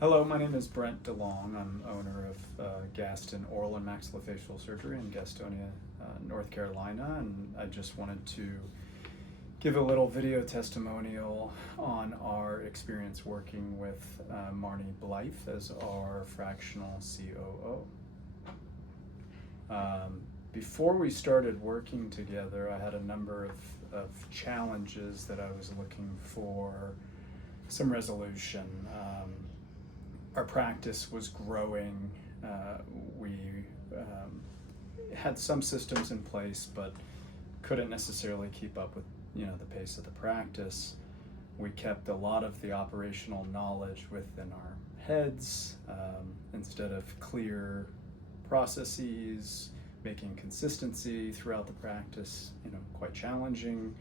Hello, my name is Brent DeLong. I'm owner of Gaston Oral and Maxillofacial Surgery in Gastonia, North Carolina, and I just wanted to give a little video testimonial on our experience working with Marni Blythe as our fractional COO. Before we started working together, I had a number of challenges that I was looking for some resolution. Our practice was growing. We had some systems in place, but couldn't necessarily keep up with the pace of the practice. We kept a lot of the operational knowledge within our heads instead of clear processes, making consistency throughout the practice quite challenging.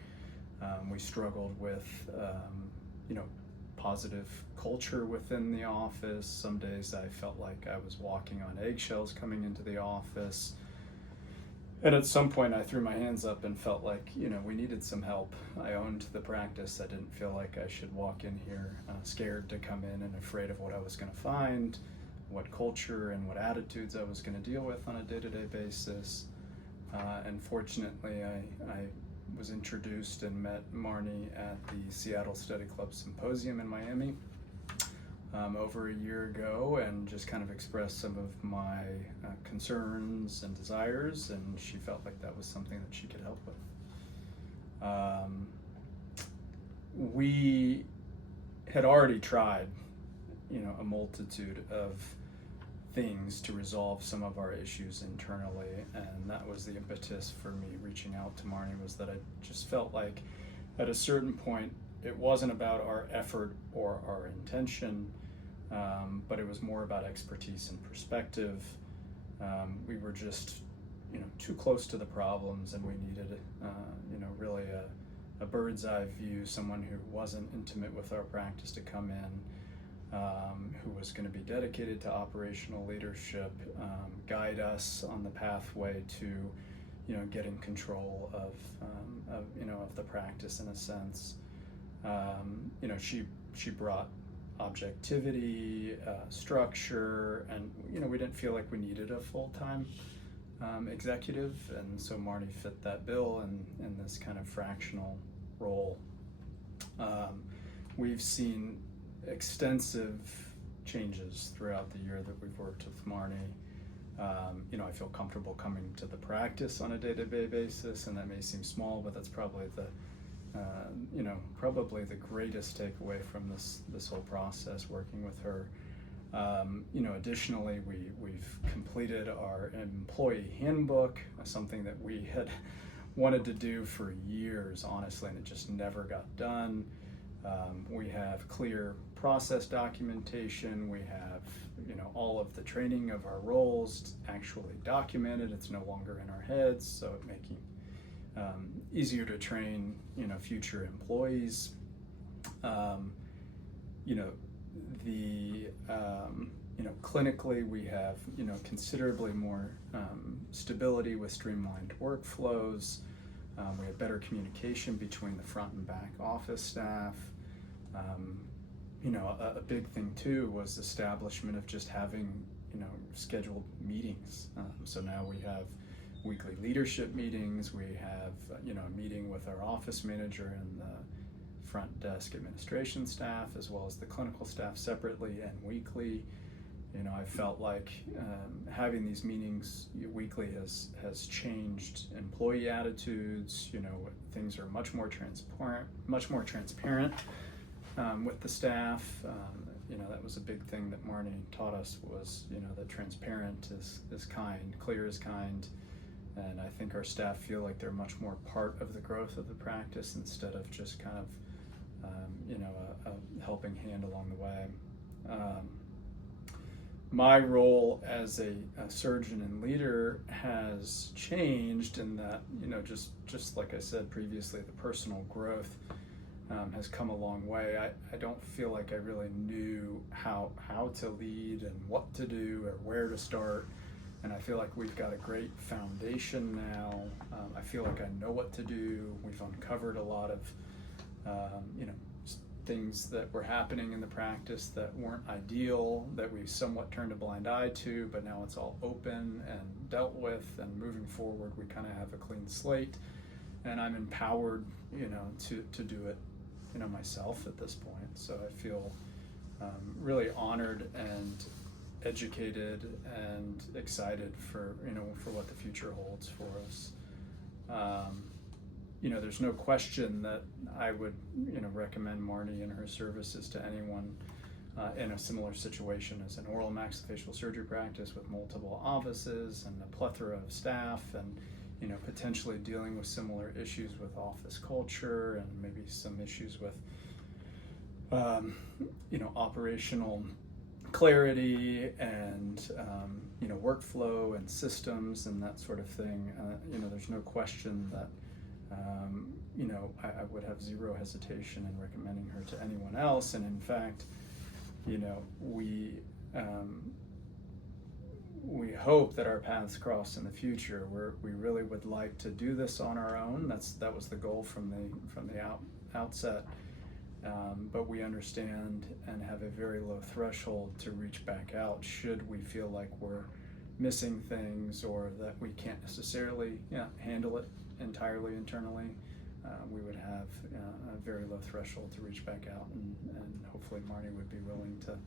We struggled with positive culture within the office. Some days I felt like I was walking on eggshells coming into the office. And at some point I threw my hands up and felt like, we needed some help. I owned the practice. I didn't feel like I should walk in here scared to come in and afraid of what I was going to find, what culture and what attitudes I was going to deal with on a day-to-day basis. And fortunately, I was introduced and met Marni at the Seattle Study Club Symposium in Miami over a year ago, and just kind of expressed some of my concerns and desires, and she felt like that was something that she could help with. We had already tried a multitude of things to resolve some of our issues internally, and that was the impetus for me reaching out to Marni, was that I just felt like at a certain point it wasn't about our effort or our intention, but it was more about expertise and perspective. We were just too close to the problems, and we needed really a bird's eye view, someone who wasn't intimate with our practice to come in, who was going to be dedicated to operational leadership, guide us on the pathway to, getting control of the practice in a sense. She brought objectivity, structure, and we didn't feel like we needed a full-time executive, and so Marni fit that bill in this kind of fractional role. We've seen extensive changes throughout the year that we've worked with Marni. I feel comfortable coming to the practice on a day-to-day basis, and that may seem small, but that's probably the greatest takeaway from this whole process working with her. Additionally, we've completed our employee handbook, something that we had wanted to do for years, honestly, and it just never got done. We have clear process documentation. We have, all of the training of our roles actually documented. It's no longer in our heads, so it making easier to train, future employees. Clinically, we have, considerably more stability with streamlined workflows. We have better communication between the front and back office staff. A big thing too was establishment of just having, scheduled meetings. So now we have weekly leadership meetings. We have, a meeting with our office manager and the front desk administration staff, as well as the clinical staff separately and weekly. I felt like having these meetings weekly has changed employee attitudes. Things are much more transparent with the staff. That was a big thing that Marni taught us, was that transparent is kind, clear is kind, and I think our staff feel like they're much more part of the growth of the practice instead of just kind of a helping hand along the way. My role as a surgeon and leader has changed in that, just like I said previously, the personal growth has come a long way. I don't feel like I really knew how to lead and what to do or where to start, and I feel like we've got a great foundation now. I feel like I know what to do. We've uncovered a lot of things that were happening in the practice that weren't ideal, that we somewhat turned a blind eye to, but now it's all open and dealt with, and moving forward we kind of have a clean slate, and I'm empowered, to do it, myself at this point. So I feel really honored and educated and excited for what the future holds for us. There's no question that I would, recommend Marni and her services to anyone in a similar situation as an oral maxillofacial surgery practice with multiple offices and a plethora of staff, and potentially dealing with similar issues with office culture and maybe some issues with operational clarity and workflow and systems and that sort of thing. There's no question that I would have zero hesitation in recommending her to anyone else. And in fact, we hope that our paths cross in the future. We really would like to do this on our own. That was the goal from the outset. But we understand and have a very low threshold to reach back out should we feel like we're missing things or that we can't necessarily handle it entirely internally. We would have a very low threshold to reach back out, and hopefully Marni would be willing to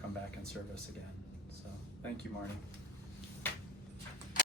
come back and serve us again. So thank you, Marni.